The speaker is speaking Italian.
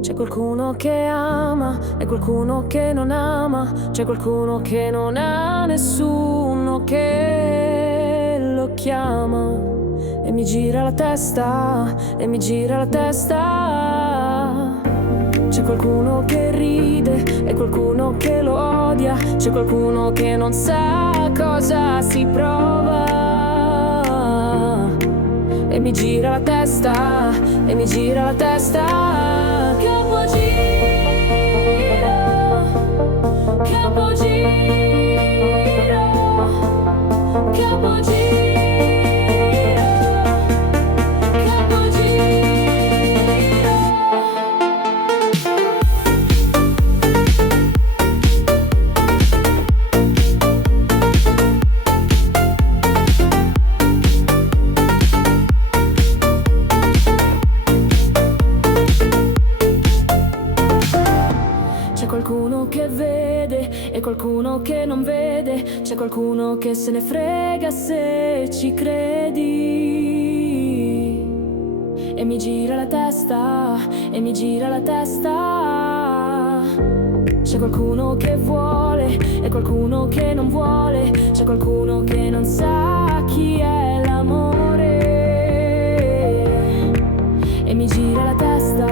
C'è qualcuno che ama e qualcuno che non ama. C'è qualcuno che non ha nessuno che lo chiama. E mi gira la testa, e mi gira la testa. C'è qualcuno che ride e qualcuno che lo odia. C'è qualcuno che non sa cosa si prova. E mi gira la testa, e mi gira la testa. Capogiro, capogiro, capogiro, capogiro. C'è qualcuno che vede e qualcuno che non vede. C'è qualcuno che se ne frega se ci credi. E mi gira la testa, e mi gira la testa. C'è qualcuno che vuole e qualcuno che non vuole. C'è qualcuno che non sa chi è l'amore. E mi gira la testa,